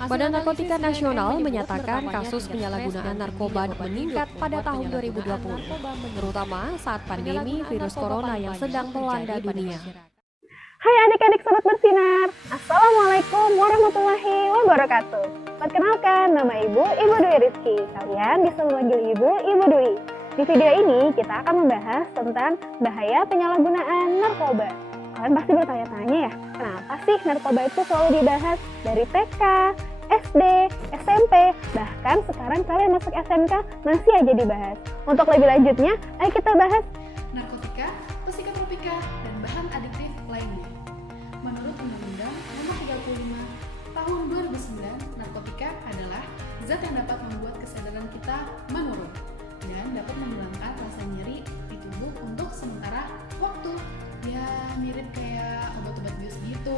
Badan Narkotika Nasional menyatakan kasus penyalahgunaan narkoba meningkat pada tahun 2020, terutama saat pandemi virus corona yang sedang melanda dunia. Hai adik-adik sobat bersinar, Assalamualaikum warahmatullahi wabarakatuh. Perkenalkan, nama Ibu Dwi Rizky. Kalian bisa memanggil Ibu Dwi. Di video ini kita akan membahas tentang bahaya penyalahgunaan narkoba. Kalian pasti bertanya-tanya ya, kenapa sih narkoba itu selalu dibahas dari TK, SD, SMP, bahkan sekarang kalian masuk SMK masih aja dibahas. Untuk lebih lanjutnya, ayo kita bahas narkotika, psikotropika, dan bahan adiktif lainnya. Menurut Undang-Undang Nomor 35 Tahun 2009, narkotika adalah zat yang dapat membuat kesadaran kita menurun dan dapat menghilangkan rasa nyeri di tubuh untuk sementara waktu. Ya, mirip kayak obat-obat bius gitu.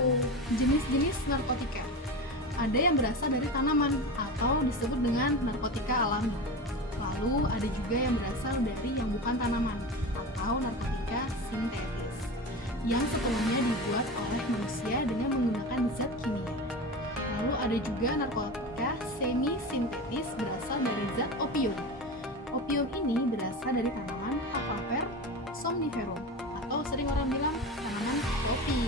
Jenis-jenis narkotika. Ada yang berasal dari tanaman atau disebut dengan narkotika alami. Lalu ada juga yang berasal dari yang bukan tanaman atau narkotika sintetis yang sepenuhnya dibuat oleh manusia dengan menggunakan zat kimia. Lalu ada juga narkotika semi sintetis berasal dari zat opium. Opium ini berasal dari tanaman Papaver somniferum atau sering orang bilang tanaman kopi.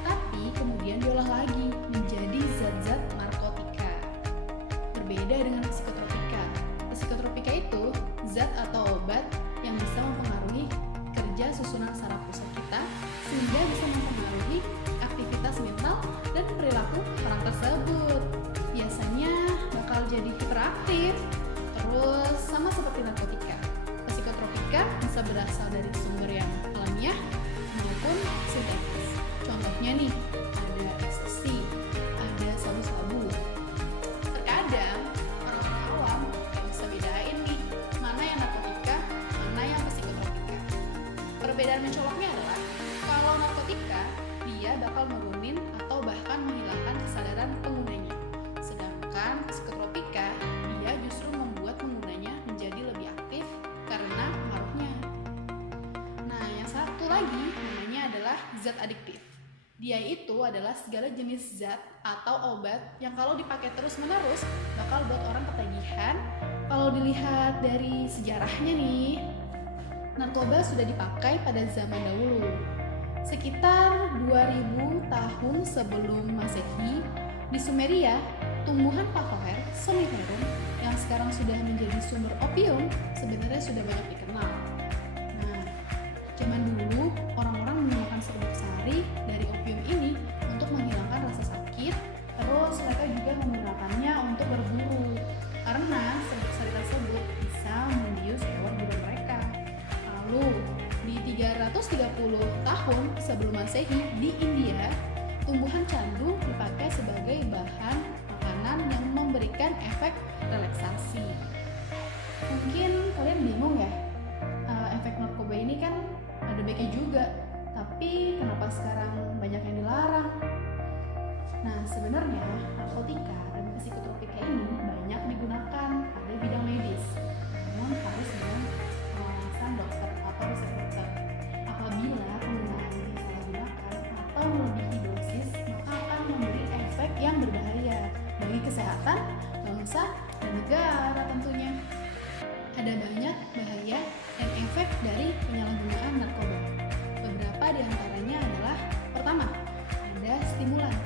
Tapi kemudian diolah lagi menjadi zat-zat narkotika. Berbeda dengan psikotropika. Psikotropika itu zat atau obat yang bisa mempengaruhi kerja susunan saraf pusat kita sehingga bisa mempengaruhi aktivitas mental dan perilaku orang tersebut. Biasanya bakal jadi hiperaktif. Terus sama seperti narkotika, psikotropika bisa berasal dari sumber yang alamiah maupun sintetis. Contohnya nih, ada ekstasi, ada sabu-sabu. Terkadang orang-orang awam nggak bisa bedain nih mana yang narkotika, mana yang psikotropika. Perbedaan mencoloknya adalah kalau narkotika dia bakal nurunin atau bahkan menghilangkan kesadaran penggunanya, sedangkan psikotropika dia justru membuat penggunanya menjadi lebih aktif karena pengaruhnya. Nah, yang satu lagi namanya adalah zat adiktif. Dia itu adalah segala jenis zat atau obat yang kalau dipakai terus-menerus bakal buat orang ketagihan. Kalau dilihat dari sejarahnya nih, narkoba sudah dipakai pada zaman dahulu. Sekitar 2000 tahun sebelum Masehi, di Sumeria, tumbuhan Papaver somniferum yang sekarang sudah menjadi sumber opium sebenarnya sudah banyak dikenal. Nah, zaman dulu orang-orang menggunakan serbuk sari dari opium ini untuk menghilangkan rasa sakit. Terus mereka juga menggunakannya untuk berburu karena serbuk sari tersebut bisa membius hewan buruan mereka. Lalu di 330 tahun sebelum Masehi di India, tumbuhan candu dipakai sebagai bahan makanan yang memberikan efek relaksasi. Mungkin kalian bingung ya, efek narkoba ini kan ada baiknya juga, tapi kenapa sekarang banyak yang dilarang? Nah, sebenarnya narkotika dan psikotropika ini banyak digunakan pada bidang medis, namun harus dengan pengawasan dokter atau resep dokter. Apabila penggunaan disalahgunakan atau melebihi dosis, maka akan memberi efek yang berbahaya bagi kesehatan bangsa dan negara tentunya. Ada banyak bahaya dan efek dari penyalahgunaan narkoba. Beberapa di antaranya adalah: pertama, ada stimulan.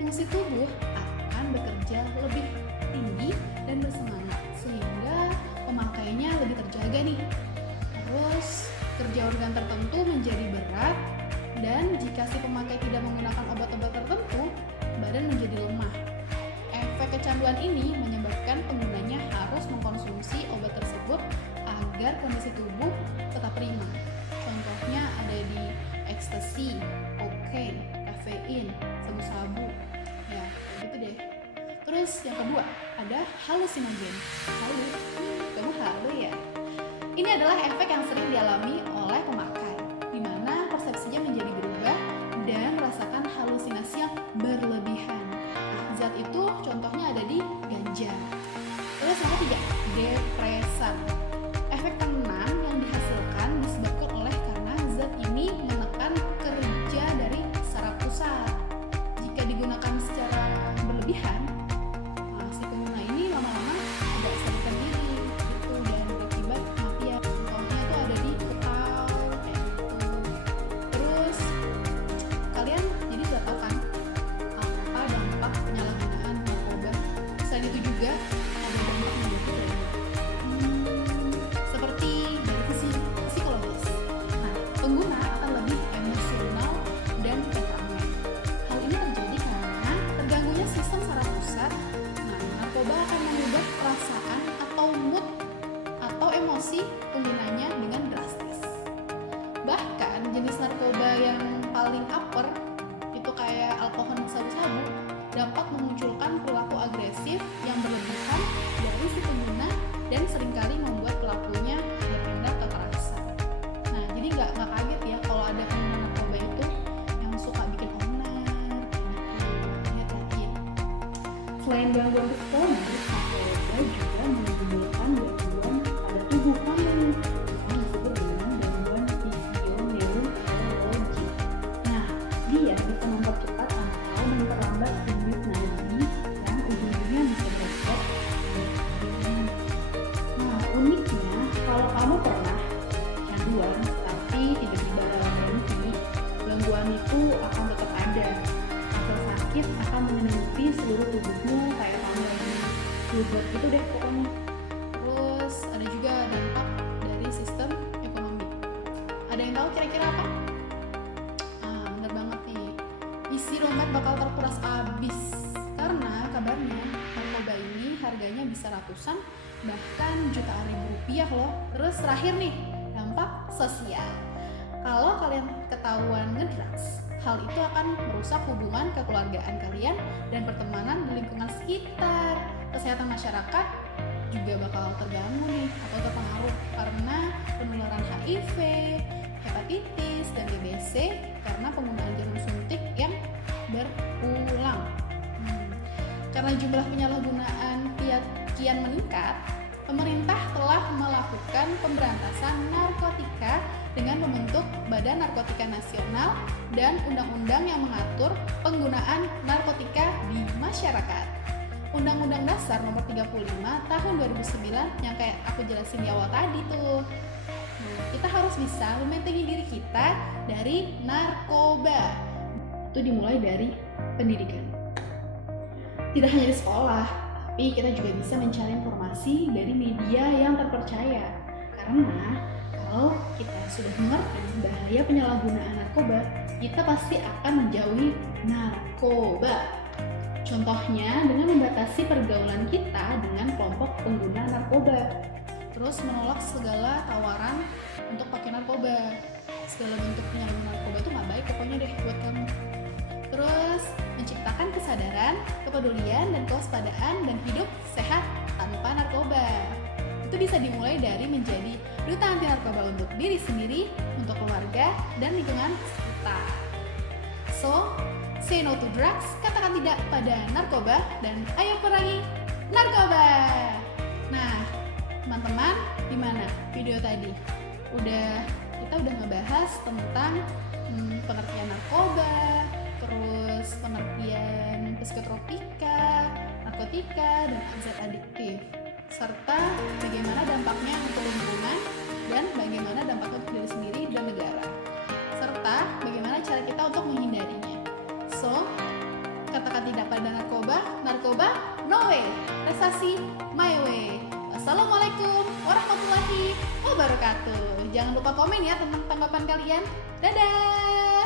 Fungsi tubuh akan bekerja lebih tinggi dan bersemangat sehingga pemakainya lebih terjaga nih. Terus, kerja organ tertentu menjadi berat dan jika si pemakai tidak menggunakan obat-obat tertentu, badan menjadi lemah. Efek kecanduan ini menyebabkan penggunanya harus mengkonsumsi obat tersebut agar kondisi tubuh tetap prima. Contohnya ada di ekstasi, kokain, kafein, sabu-sabu. Ya, gitu deh. Terus yang kedua, ada halusinogen. Kamu halu ya? Ini adalah efek yang sering dialami oleh pemakai, di mana persepsinya menjadi berubah dan merasakan halusinasi yang berlebihan. Zat itu contohnya ada di ganja. Terus yang ketiga, depresan. Efek tenang yang dihasilkan disebabkan oleh karena zat ini menekan kerja dari saraf pusat. Jika digunakan secara berlebihan, selain gangguan psikologis, narkoba juga menimbulkan gangguan pada tubuh kamu yang disebut dengan gangguan fisioneuroneurologi. Nah, dia bisa mempercepat atau memperlambat denyut nadi yang ujung-ujungnya bisa berakibat pada. Nah, uniknya kalau kamu pernah kecanduan tapi tiba-tiba berhenti, gangguan itu akan tetap ada. Rasa sakit akan menyelimuti seluruh tubuhmu kayak kamu lagi bluebird gitu deh pokoknya. Terus ada juga dampak dari sistem ekonomi. Ada yang tahu kira-kira apa? Bener banget nih. Isi dompet bakal terkuras abis karena kabarnya narkoba ini harganya bisa ratusan bahkan jutaan ribu rupiah loh. Terus terakhir nih, dampak sosial. Kalau kalian ketahuan ngedrugs, hal itu akan merusak hubungan kekeluargaan kalian dan pertemanan di lingkungan sekitar. Kesehatan masyarakat juga bakal terganggu nih atau terpengaruh karena penularan HIV, hepatitis, dan TBC karena penggunaan jarum suntik yang berulang. Karena jumlah penyalahgunaan kian meningkat, pemerintah telah melakukan pemberantasan narkotika dengan membentuk Badan Narkotika Nasional dan undang-undang yang mengatur penggunaan narkotika di masyarakat. Undang-Undang Dasar Nomor 35 Tahun 2009 yang kayak aku jelasin di awal tadi tuh. Kita harus bisa membentengi diri kita dari narkoba. Itu dimulai dari pendidikan. Tidak hanya di sekolah, tapi kita juga bisa mencari informasi dari media yang terpercaya. Karena kalau kita sudah mengerti bahaya penyalahgunaan narkoba, kita pasti akan menjauhi narkoba. Contohnya dengan membatasi pergaulan kita dengan kelompok pengguna narkoba. Terus menolak segala tawaran untuk pakai narkoba. Segala bentuk penyalahgunaan narkoba itu nggak baik pokoknya deh buat kamu. Terus menciptakan kesadaran, kepedulian, dan kewaspadaan dan hidup sehat tanpa narkoba. Itu bisa dimulai dari menjadi duta anti narkoba untuk diri sendiri, untuk keluarga, dan lingkungan sekitar. So, say no to drugs, katakan tidak pada narkoba, dan ayo kurangi narkoba. Nah, teman-teman, gimana video tadi? Kita udah ngebahas tentang pengertian narkoba, terus pengertian psikotropika, narkotika, dan zat adiktif, serta bagaimana dampaknya untuk lingkungan dan bagaimana dampaknya untuk diri sendiri dan negara, serta bagaimana cara kita untuk menghindarinya. So, katakan tidak pada narkoba no way, prestasi my way. Wassalamualaikum warahmatullahi wabarakatuh. Jangan lupa komen ya tentang tanggapan kalian. Dadah.